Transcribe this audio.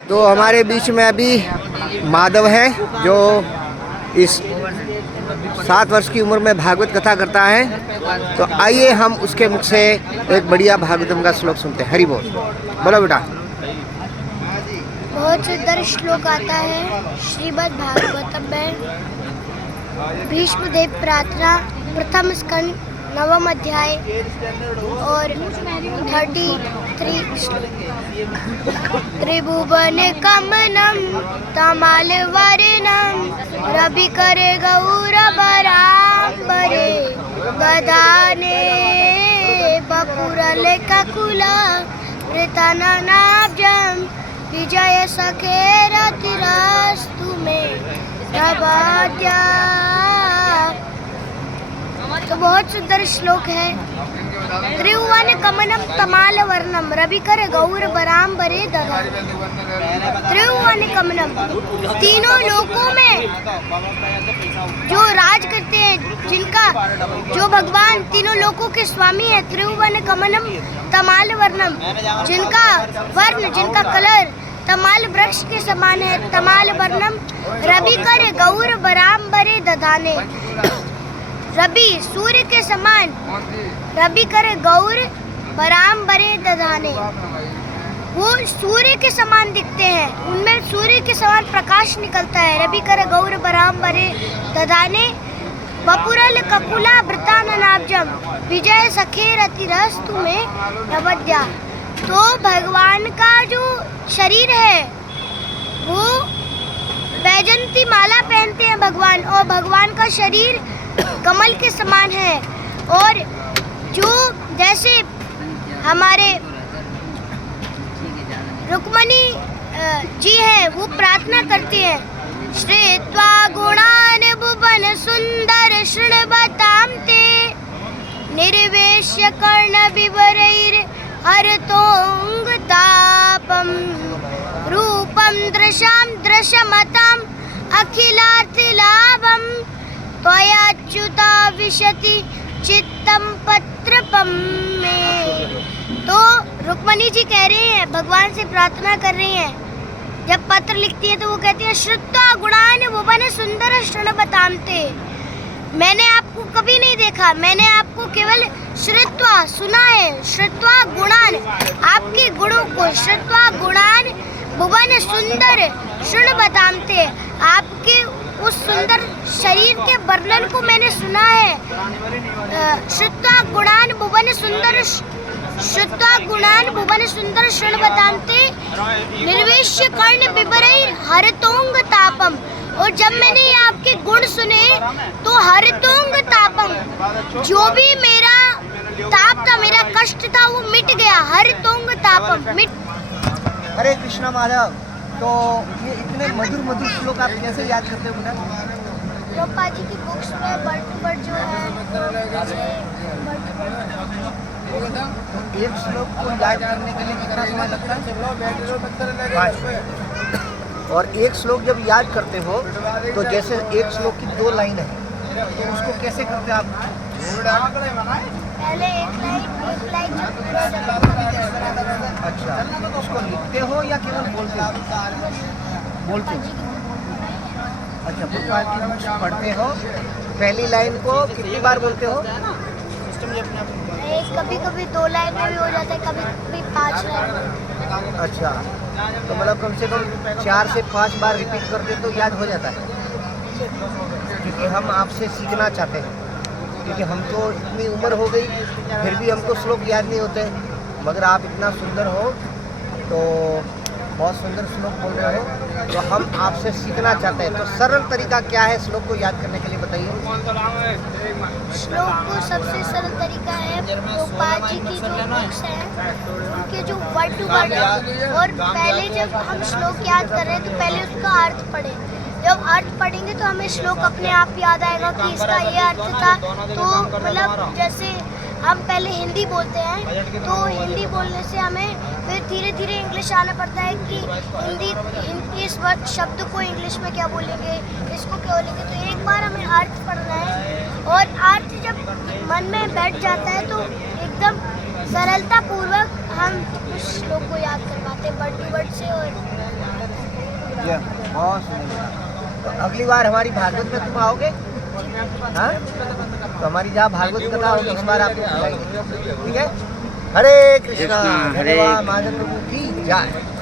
तो हमारे बीच में अभी माधव है जो इस 7 वर्ष की उम्र में भागवत कथा करता है। तो आइए हम उसके मुख से एक बढ़िया भागवतम का श्लोक सुनते हैं। हरि बोल। बोलो बेटा। बहुत सुंदर श्लोक आता है श्रीमद् भागवतम में। भीष्मदेव प्रार्थना प्रथम स्कंद 9वां अध्याय और 33 त्रिभुवन कमनम तमाल वर्णम रवि करे गौरवरांबरे दधाने बपुरल ककुला वृतननाब्जम विजय सखेरतिरस्तु मे नवाद्या। तो बहुत सुंदर श्लोक है। त्रिभुवन कमनम तमाल वर्णम रवि कर गौर बरांबरे दधा। त्रिभुवन कमनम, तीनों लोकों में जो राज करते हैं, जिनका जो भगवान तीनों लोकों के स्वामी है। त्रिभुवन कमनम तमाल वर्णम, जिनका वर्ण, जिनका कलर तमाल वृक्ष के समान है। तमाल वर्णम रवि कर गौर बरांबरे दधाने, रवि सूर्य के समान, रवि करे गौर बरांबरे दधाने, वो सूर्य के समान दिखते हैं, उनमें सूर्य के समान प्रकाश निकलता है। रवि करे गौर बरांबरे दधाने बपुरल ककुला वृताननाब्जम विजय सखेरतिरस्तु मे नवद्या। तो भगवान का जो शरीर है वो वैजंती माला पहनते हैं भगवान, और भगवान का शरीर कमल के समान है। और जो जैसे हमारे रुक्मणी जी है वो प्रार्थना करती है, श्रेत्वा गुणान भुवन सुंदर शृण्वतां ते निर्वेश्य कर्ण विवरैर हरतोंग तापम रूपम दृशां दृशमतां अखिलार्तिलाभम त्वयाच्युता विशति चित्तम पत्रपम में। तो रुक्मणी जी कह रही हैं, भगवान से प्रार्थना कर रही हैं। जब पत्र लिखती है तो वो कहती है, श्रुत्वा गुणान भुवन सुंदर शृण्वतांते। मैंने आपको कभी नहीं देखा, मैंने आपको केवल श्रुत्वा सुना है। श्रुत्वा गुणान, आपके गुणों को, श्रुत्वा गुणान भुवन सुंदर शृण्वतांते, आपके उस सुंदर शरीर के वर्णन को मैंने सुना है। श्रुत्वा गुणान भुवन सुंदर, श्रुत्वा गुणान भुवन सुंदर शृण्वतांते निर्वेश्य कर्ण विवरैर हरतोंग तापम। और जब मैंने ये आपके गुण सुने तो हरतोंग तापम, जो भी मेरा ताप था, मेरा कष्ट था, वो मिट गया। हरतोंग तापम मिट। हरे कृष्णा माधव। तो ये इतने मधुर मधुर श्लोक आप कैसे याद करते हो बेटा? गोपा जी की बुक्स में वर्ड टू वर्ड जो है, तो एक श्लोक को याद करने के लिए कितना समय लगता है? और एक श्लोक जब याद करते हो तो जैसे एक श्लोक की 2 लाइन है, तो उसको कैसे करते हैं आप? पहले एक लाइन अच्छा, उसको लिखते हो या केवल बोलते हो? बोलते हो। अच्छा, पुष्पा की बुक्स पढ़ते हो। पहली लाइन को कितनी बार बोलते हो? कभी कभी 2 लाइन में भी हो जाता है, कभी कभी 5 लाइन। अच्छा, तो मतलब कम से कम 4 से 5 बार रिपीट करते तो याद हो जाता है। क्योंकि हम आपसे सीखना चाहते हैं, क्योंकि हम तो इतनी उम्र हो गई फिर भी हमको श्लोक याद नहीं होते, मगर आप इतना सुंदर हो, तो बहुत सुंदर श्लोक बोल रहे हो, तो हम आपसे सीखना चाहते हैं। तो सरल तरीका क्या है श्लोक को याद करने के लिए बताइए। श्लोक को सबसे सरल तरीका है, गोपाल जी की जो बुक्स हैं उनके जो वर्ड टू वर्ड है। और पहले जब हम श्लोक याद कर रहे हैं तो पहले उसका अर्थ पढ़ें। जब अर्थ पढ़ेंगे तो हमें श्लोक अपने आप याद आएगा कि इसका ये अर्थ था। तो मतलब जैसे हम पहले हिंदी बोलते हैं तो हिंदी बोलने से हमें फिर धीरे धीरे इंग्लिश आना पड़ता है कि हिंदी इस वर्ड शब्द को इंग्लिश में क्या बोलेंगे, इसको क्या बोलेंगे। तो एक बार हमें अर्थ पढ़ना है, और अर्थ जब मन में बैठ जाता है तो एकदम सरलता पूर्वक हम उस श्लोक को याद कर पाते हैं वर्ड टू वर्ड से। और बहुत सुंदर। तो अगली बार हमारी भागवत में तुम आओगे, हाँ? तो हमारी जहाँ भागवत कथा होगी इस बार आपको बुलाएंगे, ठीक है? हरे कृष्णा, हरे धन्यवाद, महादेव प्रभु की जय।